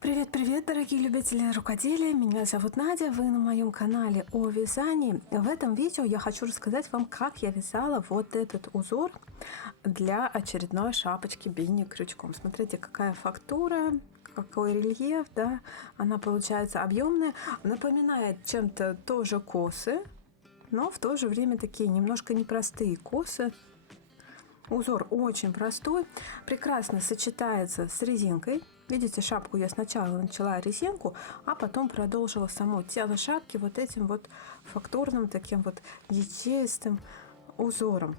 Привет-привет, дорогие любители рукоделия! Меня зовут Надя, вы на моем канале о вязании. В этом видео я хочу рассказать вам, как я вязала вот этот узор для очередной шапочки бини крючком. Смотрите, какая фактура, какой рельеф, да, она получается объемная, напоминает чем-то тоже косы, но в то же время такие немножко непростые косы. Узор очень простой, прекрасно сочетается с резинкой. Видите, шапку я сначала начала резинку, а потом продолжила само тело шапки вот этим вот фактурным таким вот ячеистым узором.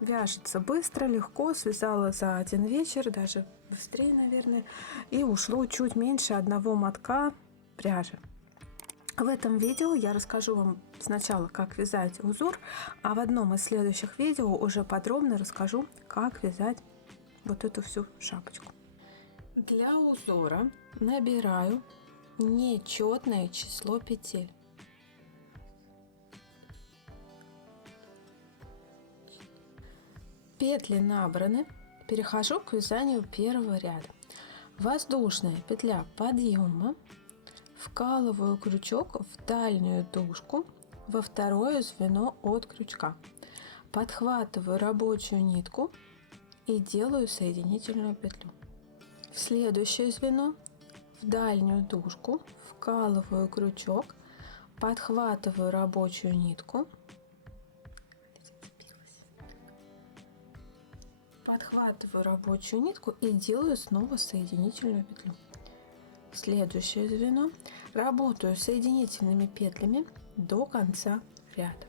Вяжется быстро, легко, связала за один вечер, даже быстрее, наверное, и ушло чуть меньше одного мотка пряжи. В этом видео я расскажу вам сначала, как вязать узор, а в одном из следующих видео уже подробно расскажу, как вязать вот эту всю шапочку. Для узора набираю нечетное число петель. Петли набраны, перехожу к вязанию первого ряда. Воздушная петля подъема. Вкалываю крючок в дальнюю дужку во второе звено от крючка. Подхватываю рабочую нитку и делаю соединительную петлю. В следующее звено в дальнюю дужку вкалываю крючок, подхватываю рабочую нитку, и делаю снова соединительную петлю. Следующее звено работаю соединительными петлями до конца ряда.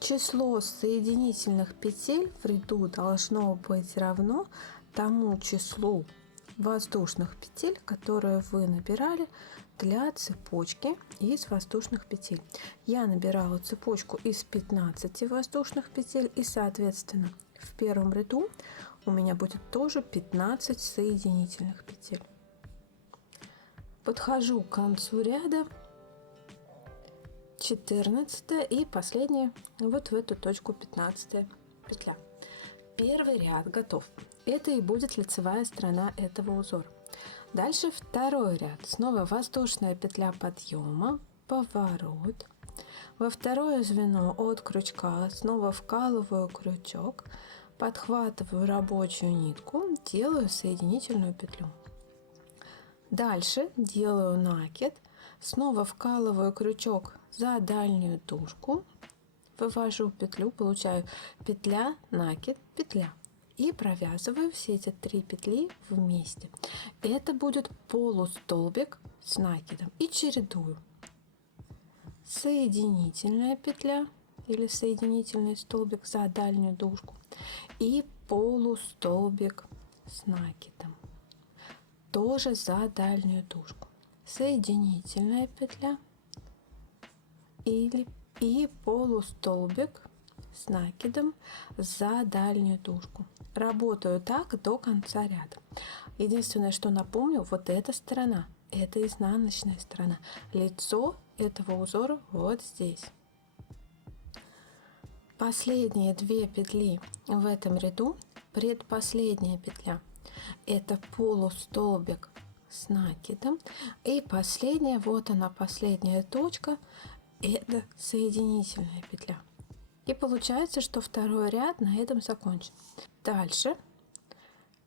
Число соединительных петель в ряду должно быть равно тому числу воздушных петель, которые вы набирали для цепочки из воздушных петель. Я набирала цепочку из 15 воздушных петель, и соответственно в первом ряду у меня будет тоже 15 соединительных петель. Подхожу к концу ряда, 14 и последняя вот в эту точку 15 петля. Первый ряд готов. Это и будет лицевая сторона этого узора. Дальше второй ряд. Снова воздушная петля подъема, поворот. Во второе звено от крючка снова вкалываю крючок, подхватываю рабочую нитку, делаю соединительную петлю. Дальше делаю накид, снова вкалываю крючок за дальнюю дужку, вывожу петлю, получаю петля, накид, петля. И провязываю все эти 3 петли вместе. Это будет полустолбик с накидом. И чередую. Соединительная петля или соединительный столбик за дальнюю дужку и полустолбик с накидом тоже за дальнюю дужку, соединительная петля и полустолбик с накидом за дальнюю дужку. Работаю так до конца ряда. Единственное, что напомню, вот эта сторона, это изнаночная сторона. Лицо этого узора вот здесь. Последние 2 петли в этом ряду, предпоследняя петля, это полустолбик с накидом, и последняя, вот она последняя точка, это соединительная петля. И получается, что второй ряд на этом закончен. Дальше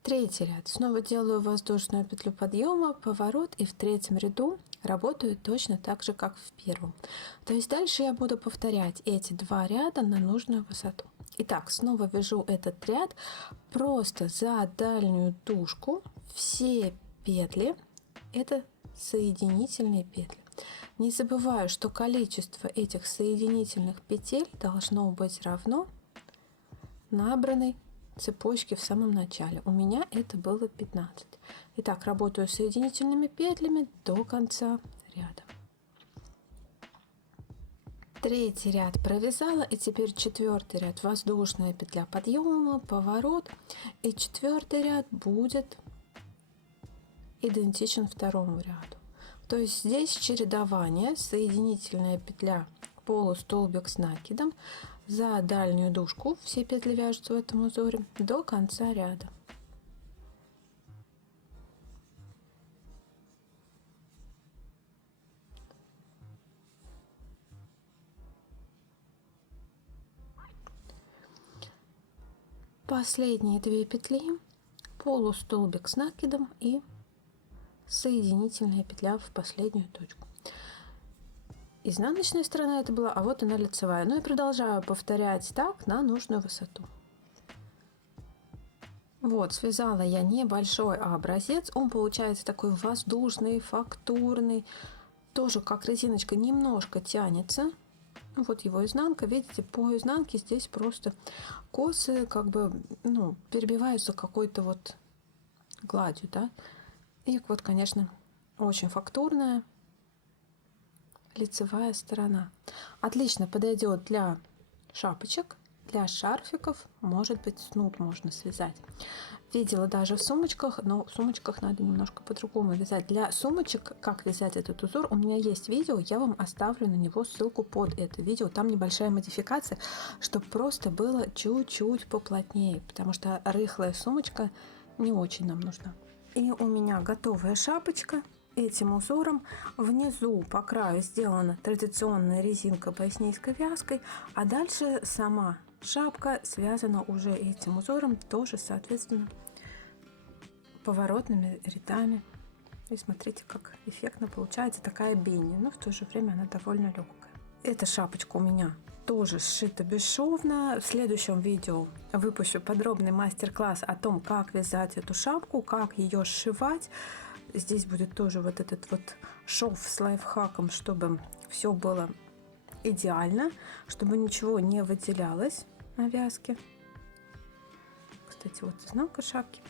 третий ряд. Снова делаю воздушную петлю подъема, поворот, и в третьем ряду работаю точно так же, как в первом. То есть дальше я буду повторять эти 2 ряда на нужную высоту. Итак, снова вяжу этот ряд, просто за дальнюю дужку все петли это соединительные петли. Не забываю, что количество этих соединительных петель должно быть равно набранной цепочке в самом начале. У меня это было 15. Итак, работаю соединительными петлями до конца ряда. Третий ряд провязала, и теперь четвертый ряд. Воздушная петля подъема, поворот, и четвертый ряд будет идентичен второму ряду. То есть здесь чередование: соединительная петля, полустолбик с накидом, за дальнюю дужку, все петли вяжутся в этом узоре, до конца ряда. Последние 2 петли, полустолбик с накидом и соединительная петля в последнюю точку. Изнаночная сторона это была, а вот она лицевая. Ну и продолжаю повторять так на нужную высоту. Вот, связала я небольшой образец. Он получается такой воздушный, фактурный. Тоже как резиночка немножко тянется. Вот его изнанка. Видите, по изнанке здесь просто косы как бы, ну, перебиваются какой-то вот гладью, да. И вот, конечно, очень фактурная лицевая сторона. Отлично подойдет для шапочек, для шарфиков, может быть, снуд можно связать. Видела даже в сумочках, но в сумочках надо немножко по-другому вязать. Для сумочек, как вязать этот узор, у меня есть видео, я вам оставлю на него ссылку под это видео. Там небольшая модификация, чтобы просто было чуть-чуть поплотнее, потому что рыхлая сумочка не очень нам нужна. И у меня готовая шапочка этим узором. Внизу по краю сделана традиционная резинка боснийской вязкой, а дальше сама шапка связана уже этим узором, тоже соответственно поворотными рядами. И смотрите, как эффектно получается такая бени, но в то же время она довольно легкая. Эта шапочка у меня тоже сшита бесшовно. В следующем видео выпущу подробный мастер-класс о том, как вязать эту шапку, как ее сшивать. Здесь будет тоже вот этот вот шов с лайфхаком, чтобы все было идеально, чтобы ничего не выделялось на вязке. Кстати, вот изнанка шапки.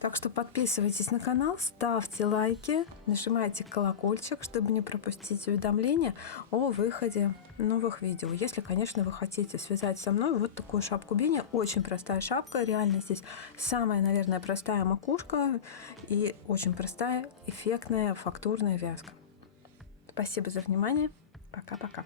Так что подписывайтесь на канал, ставьте лайки, нажимайте колокольчик, чтобы не пропустить уведомления о выходе новых видео. Если, конечно, вы хотите связать со мной вот такую шапку бени. Очень простая шапка, реально здесь самая, наверное, простая макушка и очень простая, эффектная, фактурная вязка. Спасибо за внимание. Пока-пока.